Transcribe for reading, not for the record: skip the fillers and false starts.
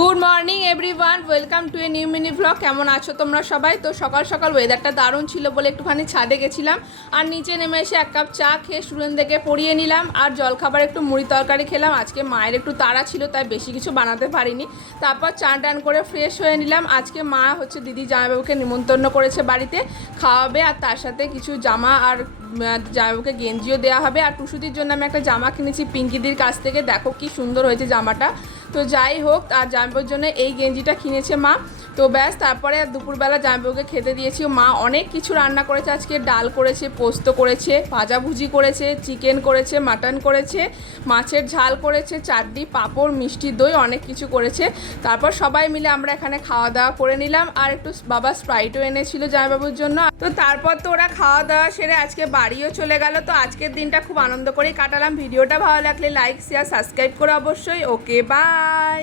Good morning everyone, welcome to a new mini blog. কেমন আছো তোমরা সবাই? তো সকাল সকাল ওয়েদারটা দারুণ ছিল বলে একটুখানি ছাদে গেছিলাম, আর নিচে নেমে এসে এক কাপ চা খেয়ে সুরেন্দ্রকে পরিয়ে নিলাম, আর জলখাবার একটু মুড়ি তরকারি খেলাম। আজকে মায়ের একটু তাড়া ছিল, তাই বেশি কিছু বানাতে পারিনি। তারপর চান টান করে ফ্রেশ হয়ে নিলাম। আজকে মা দিদি জামাইবাবুকে নিমন্ত্রণ করেছে বাড়িতে, খাওয়াবে, আর তার সাথে কিছু জামা আর জামাইবাবুকে গেঞ্জিও দেওয়া হবে। আর টুসুদির জন্য আমি একটা জামা কিনেছি পিঙ্কিদির কাছ থেকে, দেখো কি সুন্দর হয়েছে জামাটা। তো যাই হোক, আর জামাইবাবুর জন্য এই গেঞ্জিটা কিনেছে মা। তো ব্যাস, তারপরে দুপুরবেলা জামাইবাবুকে খেতে দিয়েছি। মা অনেক কিছু রান্না করেছে আজকে, ডাল করেছে, পোস্ত করেছে, ভাজাভুজি করেছে, চিকেন করেছে, মাটন করেছে, মাছের ঝাল করেছে, চাটনি, পাঁপড়, মিষ্টি দই, অনেক কিছু করেছে। তারপর সবাই মিলে আমরা এখানে খাওয়া দাওয়া করে নিলাম, আর একটু বাবা স্প্রাইটও এনেছিল জামাইবাবুর জন্য। তো তারপর তো ওরা খাওয়া দাওয়া সেরে আজকে বাড়িও চলে গেল। তো আজকের দিনটা খুব আনন্দ করেই কাটালাম। ভিডিওটা ভালো লাগলে লাইক, শেয়ার, সাবস্ক্রাইব করে অবশ্যই। ওকে, বাই।